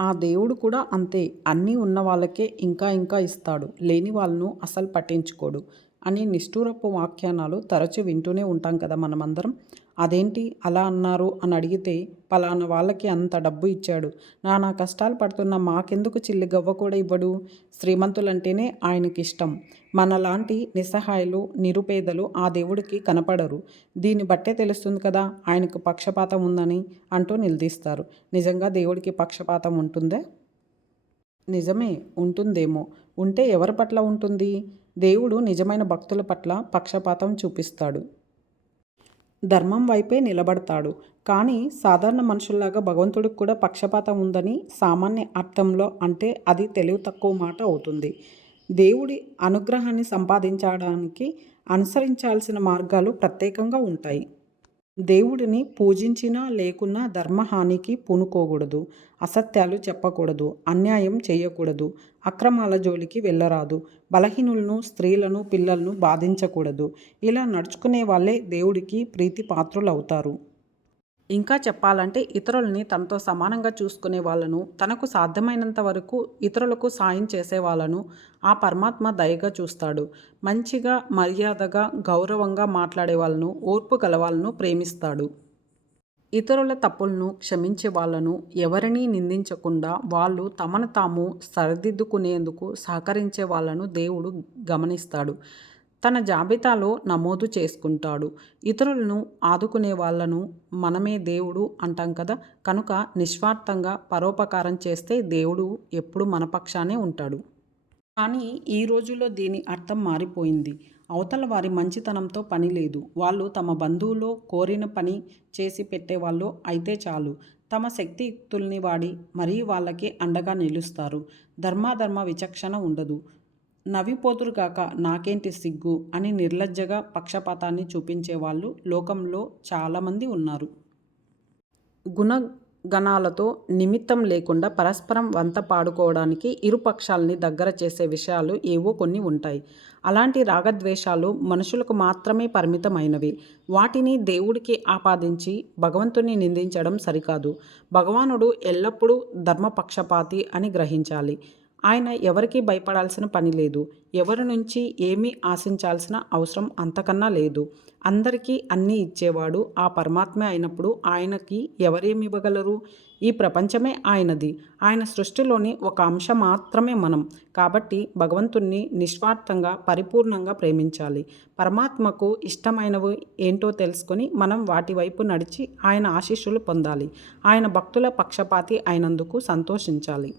ఆ దేవుడు కూడా అంతే. అన్నీ ఉన్న వాళ్ళకే ఇంకా ఇంకా ఇస్తాడు. లేని వాళ్ళను అసలు పట్టించుకోడు అని నిష్ఠూరపు వ్యాఖ్యానాలు తరచూ వింటూనే ఉంటాం కదా మనమందరం. అదేంటి అలా అన్నారు అని అడిగితే, పలానా వాళ్ళకి అంత డబ్బు ఇచ్చాడు. నానా కష్టాలు పడుతున్న మాకెందుకు చిల్లి గవ్వ కూడా ఇవ్వడు? శ్రీమంతులంటేనే ఆయనకిష్టం. మనలాంటి నిస్సహాయులు, నిరుపేదలు ఆ దేవుడికి కనపడరు. దీన్ని బట్టే తెలుస్తుంది కదా ఆయనకు పక్షపాతం ఉందని అంటూ నిలదీస్తారు. నిజంగా దేవుడికి పక్షపాతం ఉంటుందే? నిజమే, ఉంటుందేమో. ఉంటే ఎవరి పట్ల ఉంటుంది? దేవుడు నిజమైన భక్తుల పట్ల పక్షపాతం చూపిస్తాడు. ధర్మం వైపే నిలబడతాడు. కానీ సాధారణ మనుషుల్లాగా భగవంతుడికి కూడా పక్షపాతం ఉందని సామాన్య అర్థంలో అంటే అది తెలివి తక్కువ మాట అవుతుంది. దేవుడి అనుగ్రహాన్ని సంపాదించడానికి అనుసరించాల్సిన మార్గాలు ప్రత్యేకంగా ఉంటాయి. దేవుడిని పూజించినా లేకున్నా ధర్మహానికి పూనుకోకూడదు, అసత్యాలు చెప్పకూడదు, అన్యాయం చేయకూడదు, అక్రమాల జోలికి వెళ్ళరాదు, బలహీనులను, స్త్రీలను, పిల్లలను బాధించకూడదు. ఇలా నడుచుకునే వాళ్ళే దేవుడికి ప్రీతి పాత్రులవుతారు. ఇంకా చెప్పాలంటే ఇతరులని తనతో సమానంగా చూసుకునే వాళ్ళను, తనకు సాధ్యమైనంత వరకు ఇతరులకు సాయం చేసే వాళ్ళను ఆ పరమాత్మ దయగా చూస్తాడు. మంచిగా, మర్యాదగా, గౌరవంగా మాట్లాడే వాళ్ళను, ఓర్పు గలవాళ్ళను ప్రేమిస్తాడు. ఇతరుల తప్పులను క్షమించే వాళ్ళను, ఎవరినీ నిందించకుండా వాళ్ళు తమను తాము సరిదిద్దుకునేందుకు సహకరించే వాళ్ళను దేవుడు గమనిస్తాడు. తన జాబితాలో నమోదు చేసుకుంటాడు. ఇతరులను ఆదుకునే వాళ్ళను మనమే దేవుడు అంటాం కదా. కనుక నిస్వార్థంగా పరోపకారం చేస్తే దేవుడు ఎప్పుడు మన పక్షానే ఉంటాడు. కానీ ఈ రోజుల్లో దీని అర్థం మారిపోయింది. అవతల వారి మంచితనంతో పని లేదు. వాళ్ళు తమ బంధువులో కోరిన పని చేసి పెట్టేవాళ్ళు అయితే చాలు. తమ శక్తియుక్తుల్ని వాడి మరీ వాళ్ళకి అండగా నిలుస్తారు. ధర్మాధర్మ విచక్షణ ఉండదు. నవ్విపోదురుగాక నాకేంటి సిగ్గు అని నిర్లజ్జగా పక్షపాతాన్ని చూపించే వాళ్ళు లోకంలో చాలామంది ఉన్నారు. గుణగణాలతో నిమిత్తం లేకుండా పరస్పరం వంత పాడుకోవడానికి ఇరు పక్షాల్ని దగ్గర చేసే విషయాలు ఏవో కొన్ని ఉంటాయి. అలాంటి రాగద్వేషాలు మనుషులకు మాత్రమే పరిమితమైనవి. వాటిని దేవుడికి ఆపాదించి భగవంతుని నిందించడం సరికాదు. భగవానుడు ఎల్లప్పుడూ ధర్మపక్షపాతి అని గ్రహించాలి. ఆయన ఎవరికీ భయపడాల్సిన పని లేదు. ఎవరి నుంచి ఏమీ ఆశించాల్సిన అవసరం అంతకన్నా లేదు. అందరికీ అన్నీ ఇచ్చేవాడు ఆ పరమాత్మే అయినప్పుడు ఆయనకి ఎవరేమివ్వగలరు? ఈ ప్రపంచమే ఆయనది. ఆయన సృష్టిలోని ఒక అంశం మాత్రమే మనం. కాబట్టి భగవంతుణ్ణి నిస్వార్థంగా, పరిపూర్ణంగా ప్రేమించాలి. పరమాత్మకు ఇష్టమైనవి ఏంటో తెలుసుకొని మనం వాటి వైపు నడిచి ఆయన ఆశీస్సులు పొందాలి. ఆయన భక్తుల పక్షపాతి అయినందుకు సంతోషించాలి.